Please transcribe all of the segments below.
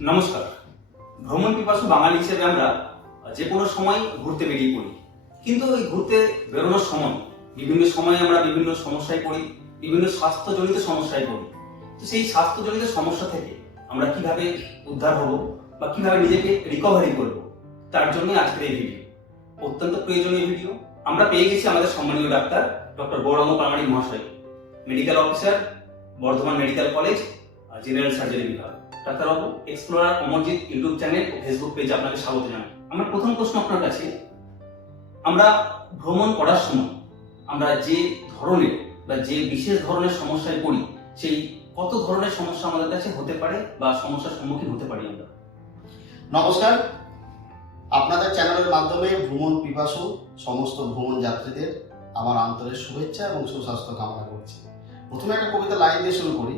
নমস্কার। ভ্রমণ পিপাসু বাঙালি হিসেবে আমরা যে কোনো সময় ঘুরতে বেরিয়ে পড়ি। কিন্তু ওই ঘুরতে বেরোনোর সময়, বিভিন্ন সময় আমরা বিভিন্ন সমস্যায় পড়ি, বিভিন্ন স্বাস্থ্যজনিত সমস্যায় পড়ি। তো সেই স্বাস্থ্যজনিত সমস্যা থেকে আমরা কীভাবে উদ্ধার হব বা কীভাবে নিজেকে রিকভারি করব, তার জন্য আজকের এই ভিডিও অত্যন্ত প্রয়োজনীয় ভিডিও আমরা পেয়ে গেছি আমাদের সম্মানীয় ডাক্তার ডক্টর গৌরাঙ্গ প্রামাণিক মহাশয়। Medical officer Bardhaman medical college general surgery বিভাগ। ডাক্তারবাবু এক্সপ্লোরার অমরজিৎ ইউটিউব চ্যানেল ও ফেসবুক পেজে আপনাকে স্বাগত জানাই। আমার প্রথম প্রশ্ন আপনার কাছে, আমরা ভ্রমণ করার সময় আমরা যে ধরনের বা যে বিশেষ ধরনের সমস্যায় পড়ি, সেই কত ধরনের সমস্যা আমাদের কাছে হতে পারে বা সমস্যার সম্মুখীন হতে পারি আমরা? নমস্কার। আপনাদের চ্যানেলের মাধ্যমে ভ্রমণ পিপাসু সমস্ত ভ্রমণ যাত্রীদের আমার আন্তরিক শুভেচ্ছা এবং সুস্বাস্থ্য কামনা করছি। প্রথমে একটা কবিতা লাইন দিয়ে শুরু করি।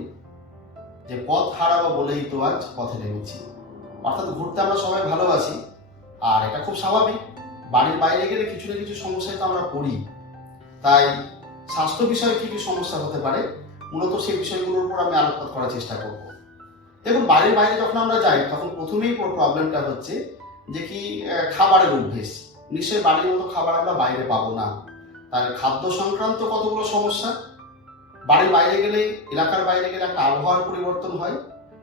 যে পথ হারাবো বলেই তো আজ পথে নেমেছি। অর্থাৎ ঘুরতে আমরা সবাই ভালোবাসি, আর এটা খুব স্বাভাবিক। বাড়ির বাইরে গেলে কিছু না কিছু সমস্যায় তো আমরা পড়ি তাই স্বাস্থ্য বিষয়ে কি কি সমস্যা হতে পারে, মূলত সেই বিষয়গুলোর উপর আমি আলোকপাত করার চেষ্টা করব। দেখুন, বাড়ির বাইরে যখন আমরা যাই, তখন প্রথমেই প্রবলেমটা হচ্ছে যে কি খাবারের অভ্যেস। নিশ্চয়ই বাড়ির মতো খাবার আমরা বাইরে পাবো না। তার খাদ্য সংক্রান্ত কতগুলো সমস্যা বাড়ির বাইরে গেলে এলাকার বাইরে গেলে একটা আবহাওয়ার পরিবর্তন হয়,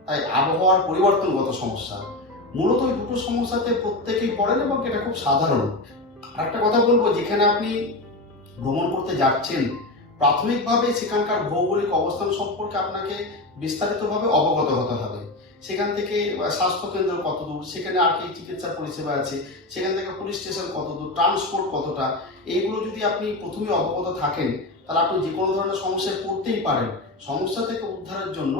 তাই আবহাওয়ার পরিবর্তনগত সমস্যা। মূলত ওই দুটো সমস্যাতে প্রত্যেকেই পড়েন এবং এটা খুব সাধারণ। আর একটা কথা বলব, যেখানে আপনি ভ্রমণ করতে যাচ্ছেন, প্রাথমিকভাবে সেখানকার ভৌগোলিক অবস্থান সম্পর্কে আপনাকে বিস্তারিতভাবে অবগত হতে হবে। সেখান থেকে স্বাস্থ্য কেন্দ্র কত দূর, সেখানে আর কি চিকিৎসা পরিষেবা আছে, সেখান থেকে পুলিশ স্টেশন কত দূর, ট্রান্সপোর্ট কতটা, এইগুলো যদি আপনি প্রথমে অবগত থাকেন তাহলে আপনি যে কোনো ধরনের সমস্যায় পড়তেই পারেন। সমস্যা থেকে উদ্ধারের জন্য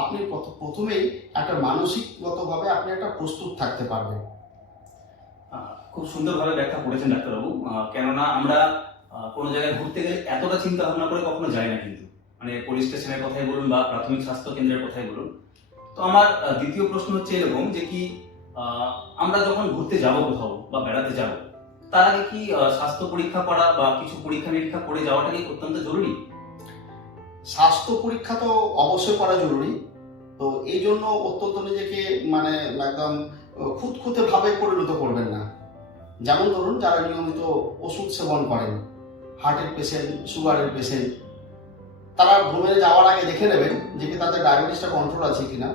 আপনি প্রথমেই একটা মানসিকগতভাবে আপনি একটা প্রস্তুত থাকতে পারবেন। খুব সুন্দরভাবে ব্যাখ্যা করেছেন ডাক্তারবাবু। কেননা আমরা কোনো জায়গায় ঘুরতে গেলে এতটা চিন্তা ভাবনা করে কখনো যাই না কিন্তু। মানে পুলিশ স্টেশনের কথাই বলুন বা প্রাথমিক স্বাস্থ্য কেন্দ্রের কথাই বলুন। তো আমার দ্বিতীয় প্রশ্ন হচ্ছে এরকম যে কি আমরা যখন ঘুরতে যাব কোথাও বা বেড়াতে যাব তার আগে কি স্বাস্থ্য পরীক্ষা করা বা কিছু পরীক্ষা নিরীক্ষা করে যাওয়াটা কি অত্যন্ত জরুরি? স্বাস্থ্য পরীক্ষা তো অবশ্যই করা জরুরি। তো এই জন্য অত্যন্ত নিজেকে মানে একদম খুঁতখুঁতে ভাবে পরিণত করবেন না। যেমন ধরুন, যারা নিয়মিত ওষুধ সেবন করেন হার্টের পেশেন্ট সুগারের পেশেন্ট তারা ভ্রমণে যাওয়ার আগে দেখে নেবেন যে কি তাদের ডায়াবেটিসটা কন্ট্রোল আছে কিনা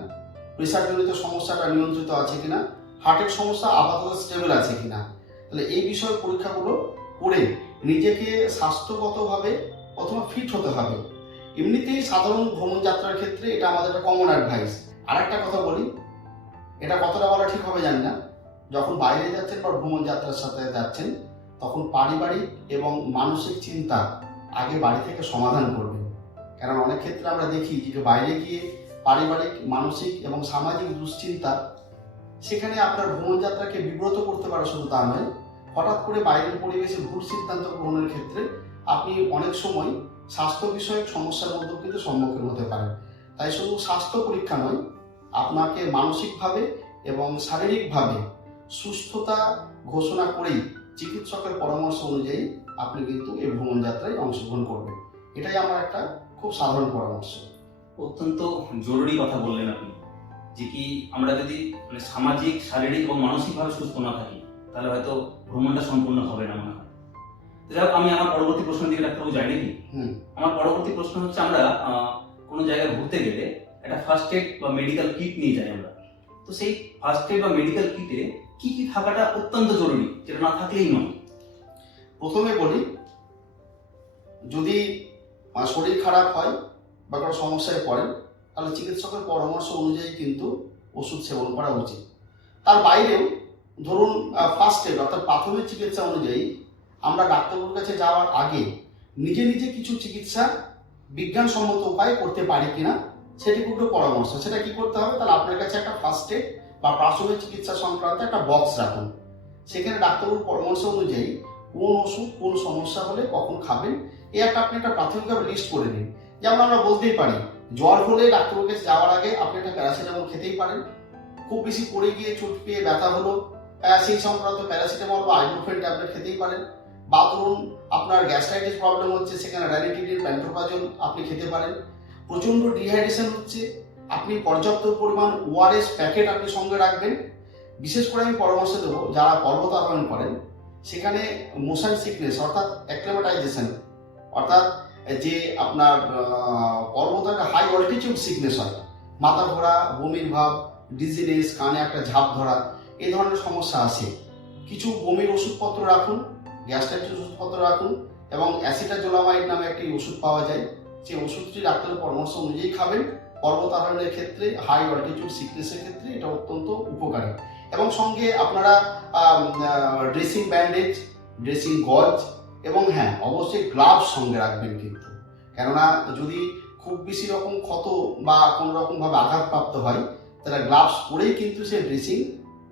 প্রেশারজনিত সমস্যাটা নিয়ন্ত্রিত আছে কিনা হার্টের সমস্যা আপাতত স্টেবল আছে কিনা। তাহলে এই বিষয়ে পরীক্ষাগুলো করে নিজেকে স্বাস্থ্যগতভাবে প্রথমে ফিট হতে হবে। এমনিতেই সাধারণ ভ্রমণ যাত্রার ক্ষেত্রে এটা আমাদের একটা কমন অ্যাডভাইস আর একটা কথা বলি, এটা কতটা বলা ঠিক হবে জানি না। যখন বাইরে যাচ্ছেন বা ভ্রমণ যাত্রার সাথে যাচ্ছেন, তখন পারিবারিক এবং মানসিক চিন্তা আগে বাড়ি থেকে সমাধান করবে কারণ অনেক ক্ষেত্রে আমরা দেখি যে বাইরে গিয়ে পারিবারিক, মানসিক এবং সামাজিক দুশ্চিন্তা সেখানে আপনার ভ্রমণ যাত্রাকে বিব্রত করতে পারে শুধু তা নয়, হঠাৎ করে বাইরের পরিবেশে ভুল সিদ্ধান্ত গ্রহণের ক্ষেত্রে আপনি অনেক সময় স্বাস্থ্য বিষয়ক সমস্যার মধ্যেও কিন্তু সম্মুখীন হতে পারেন। তাই শুধু স্বাস্থ্য পরীক্ষা নয়, আপনাকে মানসিকভাবে এবং শারীরিকভাবে সুস্থতা ঘোষণা করেই চিকিৎসকের পরামর্শ অনুযায়ী আপনি কিন্তু এই ভ্রমণ যাত্রায় অংশগ্রহণ করবেন। এটাই আমার একটা খুব সাধারণ পরামর্শ। অত্যন্ত জরুরি কথা বললেন আপনি। যে কি আমরা যদি মানে সামাজিক শারীরিক এবং মানসিকভাবে সুস্থ না থাকি তাহলে হয়তো ভ্রমণটা সম্পূর্ণ হবে না মনে হয়। যাই আমি আমার পরবর্তী প্রশ্ন দিকে ডাক্তারবাবু যাই নাকি আমার পরবর্তী প্রশ্ন হচ্ছে আমরা কোনো জায়গায় ঘুরতে গেলে একটা ফার্স্ট এড বা মেডিকেল কিট নিয়ে যাই আমরা। তো সেই ফার্স্ট এড বা মেডিকেল কিটে কি কি থাকাটা অত্যন্ত জরুরি যেটা না থাকলেই নয়? প্রথমে বলি যদি শরীর খারাপ হয় বা কোনো সমস্যায় পড়েন তাহলে চিকিৎসকের পরামর্শ অনুযায়ী কিন্তু ওষুধ সেবন করা উচিত। তার বাইরেও ধরুন ফার্স্ট এড অর্থাৎ প্রাথমিক চিকিৎসা অনুযায়ী আমরা ডাক্তারবাবুর কাছে যাওয়ার আগে নিজে নিজে কিছু চিকিৎসা বিজ্ঞানসম্মত উপায় করতে পারি কিনা সেটি একটু পরামর্শ। সেটা কি করতে হবে? তাহলে আপনার কাছে একটা ফার্স্ট এড বা প্রাথমিক চিকিৎসা সংক্রান্ত একটা বক্স রাখুন। সেখানে ডাক্তারবাবুর পরামর্শ অনুযায়ী কোন ওষুধ, কোন সমস্যা হলে কখন খাবেন এ একটা আপনি একটা প্রাথমিকভাবে লিস্ট করে নিন। যেমন আমরা বলতেই পারি জ্বর হলে ডাক্তারবাবুর কাছে যাওয়ার আগে আপনি একটা প্যারাসিটামল খেতেই পারেন। খুব বেশি পড়ে গিয়ে চোট পেয়ে ব্যথা হলো সেই সংক্রান্ত প্যারাসিটামল বা আইবুপ্রোফেন ট্যাবলেট খেতেই পারেন। বা ধরুন আপনার গ্যাস্ট্রাইটিস প্রবলেম হচ্ছে, সেখানে র্যানিটিডির প্যান্টোপাজল আপনি খেতে পারেন। প্রচণ্ড ডিহাইড্রেশন হচ্ছে, আপনি পর্যাপ্ত পরিমাণ ওআরএস প্যাকেট আপনি সঙ্গে রাখবেন। বিশেষ করে আমি পরামর্শ দেবো, যারা পর্বত আরোহণ করেন, সেখানে মোশন সিকনেস অর্থাৎ অ্যাক্লেমেটাইজেশন অর্থাৎ যে আপনার আহ, পর্বতে একটা হাই অল্টিটিউড সিকনেস হয়। মাথা ঘোরা বমির ভাব ডিজিনেস কানে একটা ঝাঁপ ধরা এই ধরনের সমস্যা আছে। কিছু বমির ওষুধপত্র রাখুন গ্যাস্ট্রাইটিস ওষুধপত্র রাখুন এবং অ্যাসিটাজোলামাইড নামে একটি ওষুধ পাওয়া যায়। সেই ওষুধটি ডাক্তারের পরামর্শ অনুযায়ী খাবেন পর্বতারোহণের ক্ষেত্রে হাই অল্টিটিউড সিকনেসের ক্ষেত্রে এটা অত্যন্ত উপকারী। এবং সঙ্গে আপনারা ড্রেসিং ব্যান্ডেজ ড্রেসিং গজ এবং হ্যাঁ অবশ্যই গ্লাভস সঙ্গে রাখবেন কিন্তু। কেননা যদি খুব বেশি রকম ক্ষত বা কোনো রকমভাবে আঘাতপ্রাপ্ত হয়, তাহলে গ্লাভস পরেই কিন্তু সে ড্রেসিং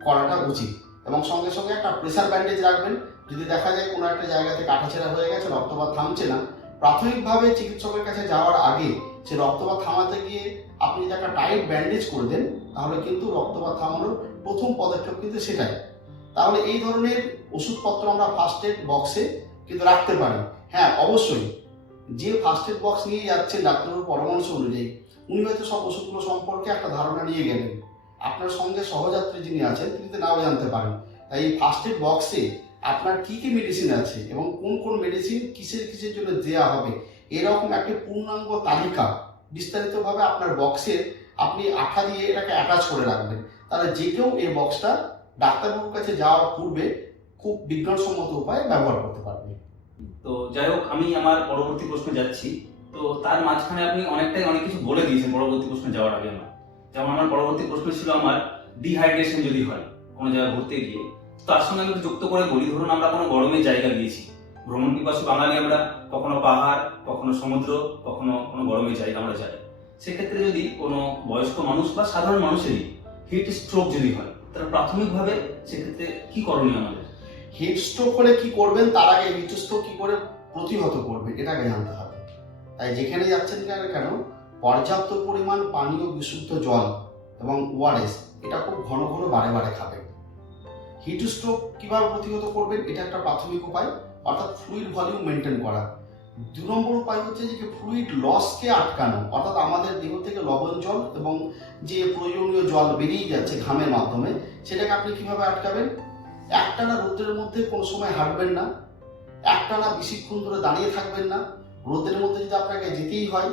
করাটা উচিত। এবং সঙ্গে সঙ্গে একটা প্রেসার ব্যান্ডেজ রাখবেন। যদি দেখা যায় কোনো একটা জায়গাতে কাটাছেঁড়া হয়ে গেছে রক্তপাত থামছে না, প্রাথমিকভাবে চিকিৎসকের কাছে যাওয়ার আগে সে রক্তপাত থামাতে গিয়ে আপনি যদি একটা টাইট ব্যান্ডেজ করে দেন, তাহলে কিন্তু রক্তপাত থামানোর প্রথম পদক্ষেপ কিন্তু সেটাই। তাহলে এই ধরনের ওষুধপত্র আমরা ফার্স্ট এড বক্সে কিন্তু রাখতে পারি। হ্যাঁ অবশ্যই। যে ফার্স্ট এড বক্স নিয়ে যাচ্ছেন ডাক্তারের পরামর্শ অনুযায়ী, উনি হয়তো সব ওষুধগুলো সম্পর্কে একটা ধারণা নিয়ে গেলেন। আপনার সঙ্গে সহযাত্রী যিনি আছেন, তিনি তো নাও জানতে পারেন। তাই এই ফার্স্ট এড বক্সে আপনার কি কি মেডিসিন আছে এবং কোন কোন মেডিসিন কিসের কিসের জন্য দেওয়া হবে, এরকম একটি পূর্ণাঙ্গ তালিকা বিস্তারিতভাবে আপনার বক্সে আপনি আঠা দিয়ে এটাকে অ্যাটাচ করে রাখবেন। তাহলে যে কেউ এই বক্সটা ডাক্তারবাবুর কাছে যাওয়ার পূর্বে খুব বিজ্ঞানসম্মত উপায়ে ব্যবহার করতে পারবে। তো যাই হোক, আমি আমার পরবর্তী প্রশ্নে যাচ্ছি। তো তার মাঝখানে আপনি অনেকটাই অনেক কিছু বলে দিয়েছেন পরবর্তী প্রশ্নে যাওয়ার আগে আমার। যেমন আমার পরবর্তী প্রশ্ন ছিল আমার ডিহাইড্রেশন যদি হয়, কোনো জায়গায় ঘুরতে গিয়ে? তার সঙ্গে আমি যুক্ত করে বলি, ধরুন আমরা কোনো গরমের জায়গা গিয়েছি। ভ্রমণ পিপাসু বাঙালি আমরা, কখনো পাহাড়, কখনো সমুদ্র, কখনো কোনো গরমের জায়গা আমরা যাই। সেক্ষেত্রে যদি কোনো বয়স্ক মানুষ বা সাধারণ মানুষেরই হিট স্ট্রোক যদি হয় তাহলে প্রাথমিকভাবে সেক্ষেত্রে কি করণীয় আমাদের? হিট স্ট্রোক হলে কি করবেন? তার আগে স্ট্রোক কি করে প্রতিহত করবেন এটা আগে জানতে হবে। তাই যেখানে যাচ্ছেন কেন কেন? পর্যাপ্ত পরিমাণ পানীয় বিশুদ্ধ জল এবং ওআরএস এটা খুব ঘন ঘন বারে বারে খাবেন হিট স্ট্রোক কীভাবে প্রতিহত করবেন? এটা একটা প্রাথমিক উপায়। অর্থাৎ ফ্লুইড ভলিউম মেনটেন করা। দু নম্বর উপায় হচ্ছে যে ফ্লুইড লসকে আটকানো। অর্থাৎ আমাদের দেহ থেকে লবণ জল এবং যে প্রয়োজনীয় জল বেরিয়ে যাচ্ছে ঘামের মাধ্যমে, সেটাকে আপনি কীভাবে আটকাবেন? একটানা রোদের মধ্যে কোনো সময় হাঁটবেন না, একটানা বেশিক্ষণ ধরে দাঁড়িয়ে থাকবেন না। রোদের মধ্যে যদি আপনাকে যেতেই হয়,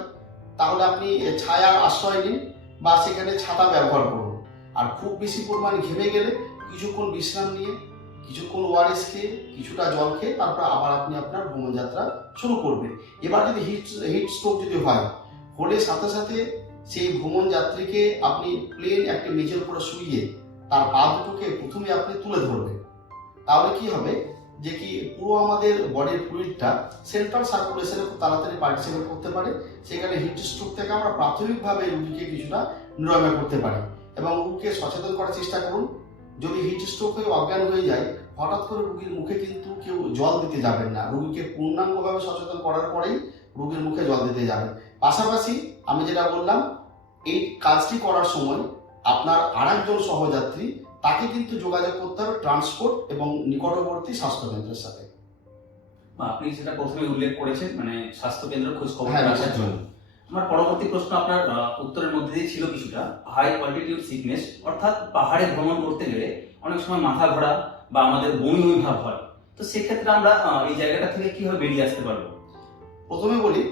তাহলে আপনি ছায়ার আশ্রয় নিন বা সেখানে ছাতা ব্যবহার করুন। আর খুব বেশি পরিমাণ ঘেমে গেলে কিছুক্ষণ বিশ্রাম নিয়ে, কিছুক্ষণ ওয়ারেস খেয়ে, কিছুটা জল খেয়ে তারপর আবার আপনি আপনার ভ্রমণযাত্রা শুরু করবেন। এবার যদি হিট হিট স্ট্রোক যদি হয়, হলে সাথে সাথে সেই ভ্রমণ যাত্রীকে আপনি প্লেন একটা মেঝের উপরে শুইয়ে তার পা দুটোকে প্রথমে আপনি তুলে ধরবেন। তাহলে কি হবে? যে কি পুরো আমাদের বডির ফ্লুইডটা সেন্ট্রাল সার্কুলেশনে খুব তাড়াতাড়ি পার্টিসিপেট করতে পারে। সেখানে হিট স্ট্রোক থেকে আমরা প্রাথমিকভাবে রুগীকে কিছুটা নিরাময় করতে পারি। এবং রুগীকে সচেতন করার চেষ্টা করুন। যদি হিট স্ট্রোক হয়ে অজ্ঞান হয়ে যায়, হঠাৎ করে রুগীর মুখে কিন্তু কেউ জল দিতে যাবেন না। রুগীকে পূর্ণাঙ্গভাবে সচেতন করার পরেই রুগীর মুখে জল দিতে যাবেন। পাশাপাশি আমি যেটা বললাম, এই কাজটি করার সময় আপনার আরেকজন সহযাত্রী তাকে কিন্তু যোগাযোগ করতে হবে ট্রান্সপোর্ট এবং নিকটবর্তী স্বাস্থ্যকেন্দ্রের সাথে। আপনি সেটা প্রথমে উল্লেখ করেছেন মানে স্বাস্থ্য কেন্দ্র খোঁজ খবর রাখার জন্য আমার পরবর্তী প্রশ্ন আপনার উত্তরের মধ্যে দিয়ে ছিল কিছুটা। হাই অল্টিটিউড সিকনেস অর্থাৎ পাহাড়ে ভ্রমণ করতে গেলে অনেক সময় মাথা ঘোরা বা আমাদের বমি বমি ভাব হয়। তো সেক্ষেত্রে আমরা এই জায়গাটা থেকে কীভাবে বেরিয়ে আসতে পারব? প্রথমে বলি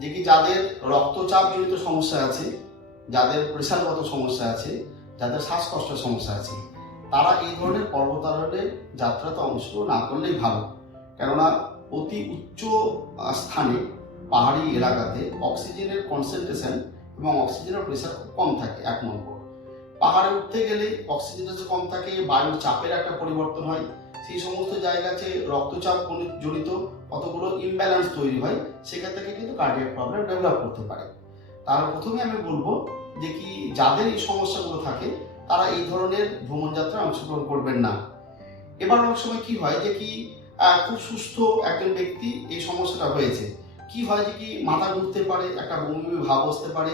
যে কি যাদের রক্তচাপ জনিত সমস্যা আছে যাদের প্রেশারগত সমস্যা আছে, যাদের শ্বাসকষ্টের সমস্যা আছে, তারা এই ধরনের পর্বতারোহণের যাত্রাতে অংশগ্রহণ না করলেই ভালো। কেননা, অতি উচ্চ স্থানে, পাহাড়ি এলাকাতে অক্সিজেনের কনসেন্ট্রেশন এবং অক্সিজেনের প্রেশার কম থাকে এক নম্বর। পাহাড়ে উঠতে গেলে অক্সিজেনের কম থাকে, বায়ুর চাপের একটা পরিবর্তন হয়। সেই সমস্ত জায়গাতে রক্তচাপ জড়িত কতগুলো ইমব্যালেন্স তৈরি হয়, সেখান থেকে কিন্তু কার্ডিয়াক প্রবলেম ডেভেলপ করতে পারে। তার প্রথমে আমি বলব যে কি যাদের এই সমস্যাগুলো থাকে, তারা এই ধরনের ভ্রমণযাত্রায় অংশগ্রহণ করবেন না। এবার অনেক সময় কি হয় যে কি খুব সুস্থ একজন ব্যক্তি এই সমস্যাটা হয়েছে। কি হয় যে কি, মাথা ঘুরতে পারে, একটা বমি ভাব আসতে পারে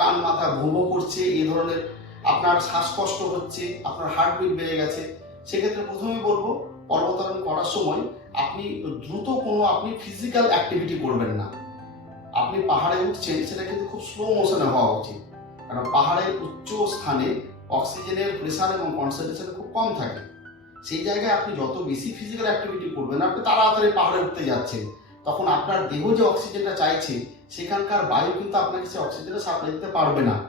কান মাথা ভোমো করছে, এই ধরনের আপনার শ্বাসকষ্ট হচ্ছে, আপনার হার্টবিট বেড়ে গেছে। সেক্ষেত্রে প্রথমে বলব, পর্বতারোহণ করার সময় আপনি দ্রুত কোনো আপনি ফিজিক্যাল অ্যাক্টিভিটি করবেন না। আপনি পাহাড়ে উঠছেন, সেটা কিন্তু খুব স্লো মোশনে হওয়া উচিত। কারণ পাহাড়ের উচ্চ স্থানে অক্সিজেনের প্রেশার এবং কনসেন্ট্রেশন খুব কম থাকে। সেই জায়গায় আপনি যত বেশি ফিজিক্যাল অ্যাক্টিভিটি করবেন, আপনি তাড়াতাড়ি পাহাড়ে উঠতে যাচ্ছেন। তখন আপনার দেহ যে অক্সিজেনটা চাইছে, সেখানকার বায়ু কিন্তু আপনাকে সেই অক্সিজেনটা সাপ্লাই দিতে পারবে না।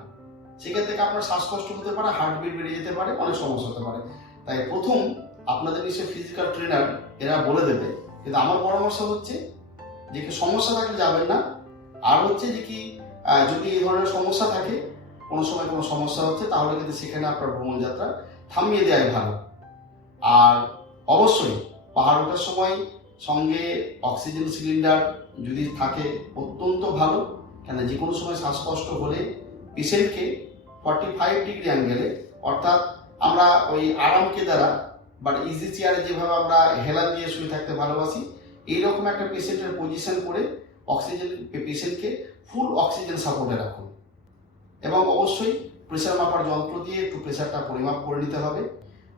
সেখান থেকে আপনার শ্বাসকষ্ট হতে পারে হার্টবিট বেড়ে যেতে পারে, অনেক সমস্যা হতে পারে। তাই প্রথম আপনাদের নিশ্চয়ই ফিজিক্যাল ট্রেনার এরা বলে দেবে। কিন্তু আমার পরামর্শ হচ্ছে যে সমস্যা থাকলে যাবেন না। আর হচ্ছে যে কি যদি এই ধরনের সমস্যা থাকে, কোনো সময় কোনো সমস্যা হচ্ছে, তাহলে কিন্তু সেখানে আপনার ভ্রমণ যাত্রা থামিয়ে দেওয়াই ভালো। আর অবশ্যই পাহাড় ওঠার সময় সঙ্গে অক্সিজেন সিলিন্ডার যদি থাকে, অত্যন্ত ভালো। কেন যে কোনো সময় শ্বাসকষ্ট হলে পেশেন্টকে ফর্টি ফাইভ ডিগ্রি অ্যাঙ্গেলে অর্থাৎ আমরা ওই আরামকে দ্বারা বাট ইজি চেয়ারে যেভাবে আমরা হেলান দিয়ে শুয়ে থাকতে ভালোবাসি, এইরকম একটা পেশেন্টের পজিশন করে অক্সিজেন পেশেন্টকে ফুল অক্সিজেন সাপোর্টে রাখুন। এবং অবশ্যই প্রেশার মাপার যন্ত্র দিয়ে একটু প্রেশারটা পরিমাপ করে নিতে হবে।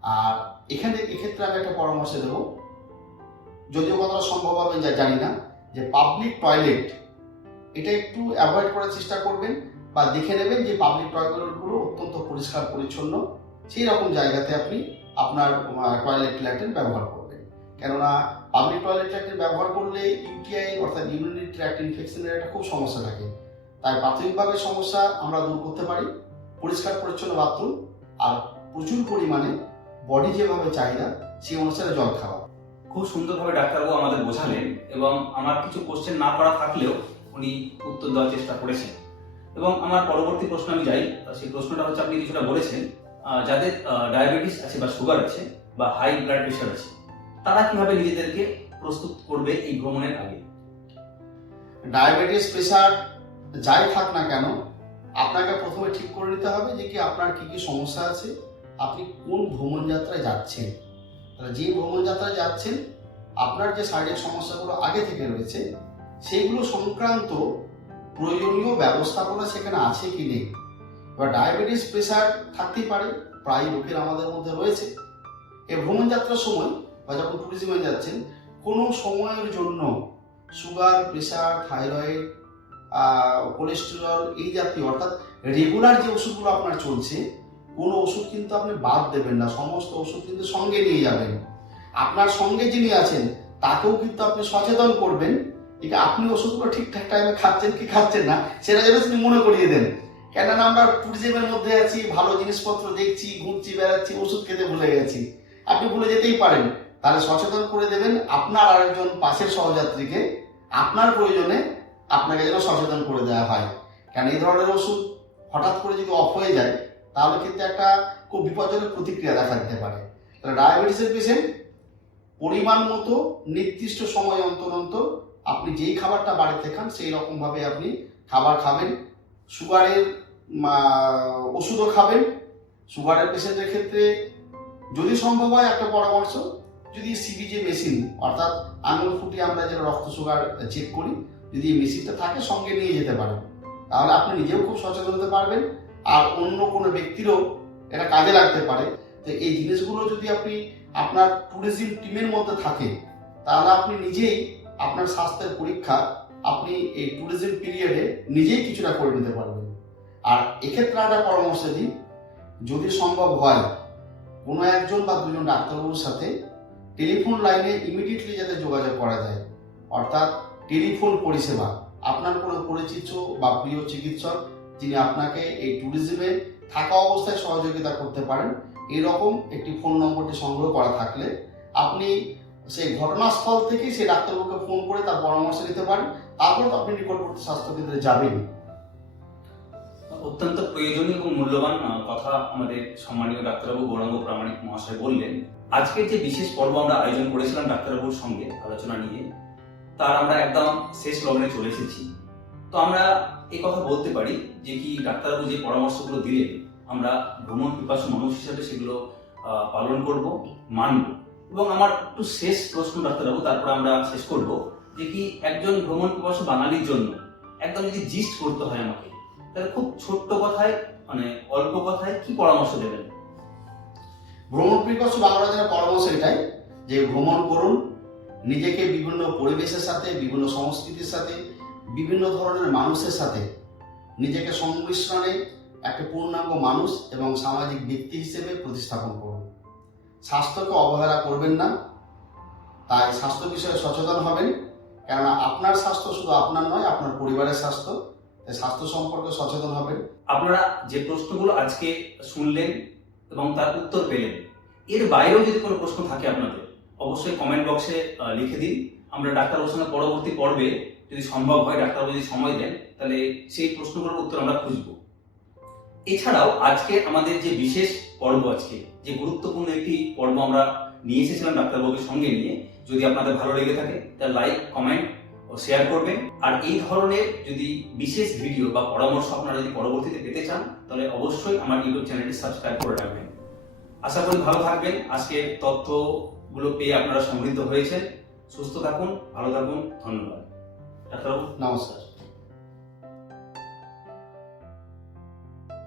আর এখানে, এক্ষেত্রে আমি একটা পরামর্শ দেবো। যদিও কতটা সম্ভব হবে, যা জানি না, যে পাবলিক টয়লেট এটা একটু অ্যাভয়েড করার চেষ্টা করবেন বা দেখে নেবেন যে পাবলিক টয়লেটগুলো অত্যন্ত পরিষ্কার পরিচ্ছন্ন। সেই রকম জায়গাতে আপনি আপনার টয়লেট ল্যাট্রিন ব্যবহার করবেন। কেননা পাবলিক টয়লেট ল্যাট্রিন ব্যবহার করলে ইউটিআই অর্থাৎ ইউরিনারি ট্র্যাক্ট ইনফেকশনের একটা খুব সমস্যা থাকে। তাই প্রাথমিকভাবে সমস্যা আমরা দূর করতে পারি। পরিষ্কার, পরিচ্ছন্ন বাথরুম আর প্রচুর পরিমাণে বডি যেভাবে চাহিদা সেই অনুসারে জল খাওয়া। খুব সুন্দরভাবে ডাক্তারবাবু আমাদের বোঝালেন এবং আমার কিছু কোশ্চেন না করা থাকলেও উনি উত্তর দেওয়ার চেষ্টা করেছেন। এবং আমার পরবর্তী প্রশ্ন আমি যাই সেই প্রশ্নটা হচ্ছে আপনি কিছুটা বলেছেন যাদের ডায়াবেটিস আছে বা সুগার আছে বা হাই ব্লাড প্রেশার আছে তারা কীভাবে নিজেদেরকে প্রস্তুত করবে এই ভ্রমণের আগে? ডায়াবেটিস প্রেশার যাই থাক না কেন, আপনাকে প্রথমে ঠিক করে নিতে হবে যে কি আপনার কি কি সমস্যা আছে, আপনি কোন ভ্রমণ যাত্রায় যাচ্ছেন। তাহলে যে ভ্রমণ যাত্রায় যাচ্ছেন, আপনার যে শারীরিক সমস্যাগুলো আগে থেকে রয়েছে সেইগুলো সংক্রান্ত প্রয়োজনীয় ব্যবস্থাপনা সেখানে আছে কি নেই? বা ডায়াবেটিস প্রেশার থাকতেই পারে প্রায় লোকের আমাদের মধ্যে রয়েছে। এই ভ্রমণ যাত্রার সময় বা যখন ট্যুরিজমে যাচ্ছেন, কোনো সময়ের জন্য সুগার প্রেশার থাইরয়েড কোলেস্টেরল এই জাতীয়, অর্থাৎ রেগুলার যে ওষুধগুলো আপনার চলছে, কোনো ওষুধ কিন্তু আপনি বাদ দেবেন না, সমস্ত ওষুধ কিন্তু সঙ্গে নিয়ে যাবেন। আপনার সঙ্গে যিনি আছেন, তাকেও কিন্তু আপনি সচেতন করবেন এটা আপনি ওষুধগুলো ঠিকঠাক টাইমে খাচ্ছেন কি খাচ্ছেন না, সেটা যেন তিনি মনে করিয়ে দেন। কেননা আমরা ট্যুরিজমের মধ্যে আছি, ভালো জিনিসপত্র দেখছি, ঘুরছি, বেড়াচ্ছি, ওষুধ খেতে ভুলে গেছি। আপনি ভুলে যেতেই পারেন। তাহলে সচেতন করে দেবেন আপনার আরেকজন পাশের সহযাত্রীকে। আপনার প্রয়োজনে আপনাকে যেন সচেতন করে দেওয়া হয়। কারণ এই ধরনের ওষুধ হঠাৎ করে যদি অফ হয়ে যায়, তাহলে কিন্তু একটা খুব বিপজ্জনক প্রতিক্রিয়া দেখা দিতে পারে। তাহলে ডায়াবেটিসের পেশেন্ট পরিমাণ মতো, নির্দিষ্ট সময় অন্তর অন্তর আপনি যেই খাবারটা বাড়িতে খান, সেই রকমভাবে আপনি খাবার খাবেন। সুগারের ওষুধও খাবেন। সুগারের পেশেন্টের ক্ষেত্রে যদি সম্ভব হয় একটা পরামর্শ যদি সিবিজে মেশিন অর্থাৎ আঙুল ফুটিয়ে আমরা যেটা রক্ত সুগার চেক করি, যদি এই মেশিনটা থাকে, সঙ্গে নিয়ে যেতে পারেন। তাহলে আপনি নিজেও খুব সচেতন হতে পারবেন, আর অন্য কোনো ব্যক্তিরও এটা কাজে লাগতে পারে। তো এই জিনিসগুলো যদি আপনি আপনার ট্যুরিজম টিমের মধ্যে থাকে, তাহলে আপনি নিজেই আপনার স্বাস্থ্যের পরীক্ষা আপনি এই ট্যুরিজম পিরিয়ডে নিজেই কিছুটা করে নিতে পারবেন। আর এক্ষেত্রে একটা পরামর্শ দিই, যদি সম্ভব হয়, কোনো একজন বা দুজন ডাক্তারবাবুর সাথে টেলিফোন লাইনে ইমিডিয়েটলি যাতে যোগাযোগ করা যায়। অর্থাৎ টেলিফোন পরিষেবা। আপনার কোনো পরিচিত বা প্রিয় চিকিৎসক যিনি আপনাকে এই ট্যুরিজমে থাকা অবস্থায় সহযোগিতা করতে পারেন, এরকম একটি ফোন নম্বরটি সংগ্রহ করা থাকলে আপনি সেই ঘটনাস্থল থেকেই সেই ডাক্তারবাবুকে ফোন করে তার পরামর্শ নিতে পারেন। তারপর তো আপনি নিকটবর্তী স্বাস্থ্যকেন্দ্রে যাবেন। অত্যন্ত প্রয়োজনীয় এবং মূল্যবান কথা আমাদের সম্মানীয় ডাক্তারবাবু গৌরাঙ্গ প্রামাণিক মহাশয় বললেন। আজকের যে বিশেষ পর্ব আমরা আয়োজন করেছিলাম ডাক্তারবাবুর সঙ্গে আলোচনা নিয়ে, তার আমরা একদম শেষ লগ্নে চলে এসেছি। তো আমরা এই কথা বলতে পারি যে কি ডাক্তারবাবু যে পরামর্শগুলো দিলেন, আমরা ভ্রমণ পিপাসু মানুষ হিসাবে সেগুলো পালন করব, মানব। এবং আমার একটু শেষ প্রশ্ন ডাক্তারবাবু, তারপর আমরা শেষ করব যে কি একজন ভ্রমণ পিপাসু বাঙালির জন্য একদম যদি জিস্ট করতে হয় আমাকে, তাহলে খুব ছোট্ট কথায় মানে অল্প কথায় কি পরামর্শ দেবেন? ভ্রমণ পিপাসু বাংলা জনের পরামর্শ এটাই যে ভ্রমণ করুন, নিজেকে বিভিন্ন পরিবেশের সাথে, বিভিন্ন সংস্কৃতির সাথে, বিভিন্ন ধরনের মানুষের সাথে, নিজেকে সংমিশ্রণে একটা পূর্ণাঙ্গ মানুষ এবং সামাজিক ব্যক্তি হিসেবে প্রতিস্থাপন করুন। স্বাস্থ্যকে অবহেলা করবেন না, তাই স্বাস্থ্য বিষয়ে সচেতন হবেন, কেননা আপনার স্বাস্থ্য শুধু আপনার নয়, আপনার পরিবারের স্বাস্থ্য স্বাস্থ্য সম্পর্কে সচেতন হবেন। আপনারা যে প্রশ্নগুলো আজকে শুনলেন এবং তার উত্তর পেলেন। এর বাইরেও যদি কোনো প্রশ্ন থাকে আপনাদের, অবশ্যই কমেন্ট বক্সে লিখে দিন। আমরা ডাক্তারবাবুর সঙ্গে পরবর্তী পর্বে যদি সম্ভব হয় ডাক্তারবাবু যদি সময় দেন, তাহলে সেই প্রশ্নগুলোর উত্তর আমরা খুঁজব। এছাড়াও আজকে আমাদের যে বিশেষ পর্ব আজকে, যে গুরুত্বপূর্ণ একটি পর্ব আমরা নিয়ে এসেছিলাম ডাক্তারবাবুর সঙ্গে নিয়ে, যদি আপনাদের ভালো লেগে থাকে, তাহলে লাইক কমেন্ট শেয়ার করবেন। আর এই ধরনের যদি বিশেষ ভিডিও বা পরামর্শ আপনারা যদি পরবর্তীতে পেতে চান, তাহলে অবশ্যই আমার ইউটিউব চ্যানেলটি সাবস্ক্রাইব করে রাখবেন। আশা করি ভালো থাকবেন। আজকের তথ্যগুলো পেয়ে আপনারা সমৃদ্ধ হয়েছেন। সুস্থ থাকুন, ভালো থাকুন, ধন্যবাদ। ডাক্তারবাবু। নমস্কার।